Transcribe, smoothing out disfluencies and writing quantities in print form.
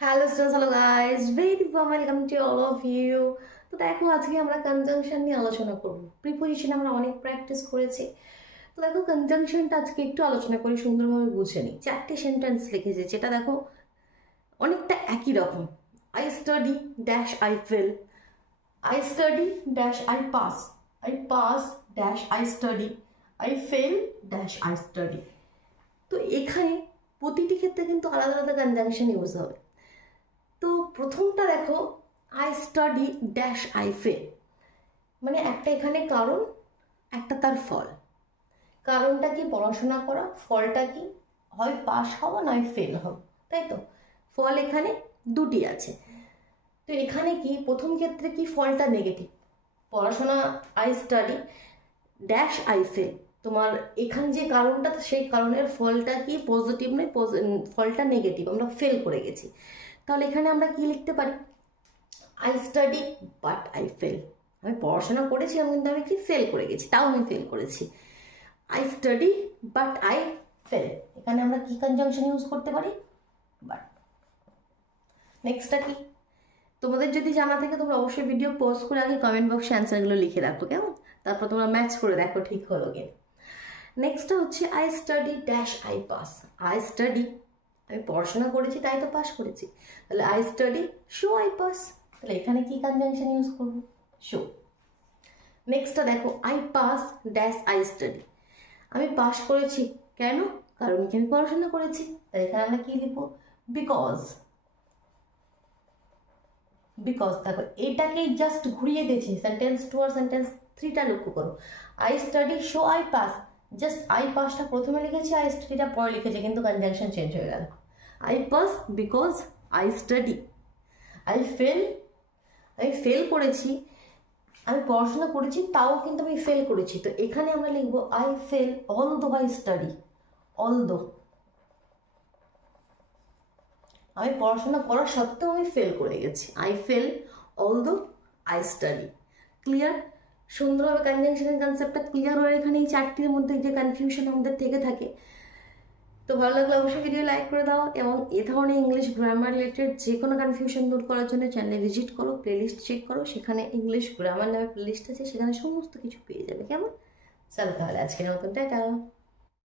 Hello students, hello guys, very warm welcome to all of you. তো দেখো, আজকে আমরা কনজাংশন নিয়ে আলোচনা করব। প্রিপোজিশন আমরা অনেক প্র্যাকটিস করেছি। তো দেখো, কনজাংশনটা আজকে একটু আলোচনা করি, সুন্দরভাবে বুঝে নিই। 4টে সেন্টেন্স লিখেছে, যেটা দেখো অনেকটা একই রকম। I study dash I fail, I study dash I pass, I pass dash I study, I fail dash I study. তো এখানে প্রতিটি ক্ষেত্রে কিন্তু আলাদা আলাদা কনজাংশন ইউজ হবে। তো প্রথমটা দেখো, I study dash I fail, মানে একটা এখানে কারণ, একটা তার ফল। কারণটা কি? পড়াশোনা করা। ফলটা কি? হয় পাস হওয়া নয় ফেল হওয়া, তাই তো? ফল এখানে দুটি আছে। তো এখানে কি প্রথম ক্ষেত্রে কি? ফলটা নেগেটিভ। পড়াশোনা I study dash I fail, তোমার এখানে যে কারণটা, সেই কারণের ফলটা কি? পজিটিভ নয়, ফলটা নেগেটিভ, আমরা ফেল করে গেছি। তাহলে এখানে আমরা কি লিখতে পারি? I study but I fail. আমি পড়াশোনা করেছিলাম কিন্তু আমি কি? ফেল করে গেছি, তাও আমি ফেল করেছি। I study but I fail, এখানে আমরা কি কনজাংশন ইউজ করতে পারি? বাট। নেক্সটটা কি? তোমাদের যদি জানা থাকে তোমরা অবশ্যই ভিডিও পজ করে আগে কমেন্ট বক্সে অ্যান্সারগুলো লিখে রাখো, কেমন? তারপর তোমরা ম্যাচ করে দেখো ঠিক হলো কিনা। নেক্সটটা হচ্ছে I study dash I pass. I study, আমি পড়াশোনা করেছি তাই তো পাস করেছি। তাহলে I study so I pass, তাহলে এখানে কি কনজাংশন ইউজ করবো? শো। নেক্সটটা দেখো, I pass dash I study. আমি পাস করেছি কেন? কারণ কি আমি পড়াশোনা করেছি। তাহলে এখানে আমরা কি লিখবো? বিকজ। বিকজ। দেখো এটাকে জাস্ট ঘুরিয়ে দিয়েছি, সেন্টেন্স 2 আর সেন্টেন্স 3টা লক্ষ্য করো। I study so I pass, just I পাসটা প্রথমে লিখেছি, আই স্টাডিটা পরে লিখেছি, কিন্তু কনজাংশন চেঞ্জ হয়ে গেল। I pass because I study. I fail, আমি ফেল করেছি, আমি পড়াশোনা করেছি তাও কিন্তু আমি ফেল করেছি। তো এখানে আমরা লিখবো I fail although I study. Although, আমি পড়াশোনা করা সত্ত্বেও আমি ফেল করে গেছি। I fail although I study. Clear? সুন্দরভাবে কনজাংশনের কনসেপ্টটা ক্লিয়ার হয়ে এখানে এই 4টির মধ্যে যে কনফিউশন আমাদের থেকে থাকে। তো ভালো লাগলে অবশ্যই ভিডিও লাইক করে দাও, এবং এ ধরনের ইংলিশ গ্রামার রিলেটেড যে কোনো কনফিউশন দূর করার জন্য চ্যানেলে ভিজিট করো, প্লেলিস্ট চেক করো, সেখানে ইংলিশ গ্রামার নামে প্লেলিস্ট আছে, সেখানে সমস্ত কিছু পেয়ে যাবে, কেমন? চলো তাহলে আজকের মতন টাটা।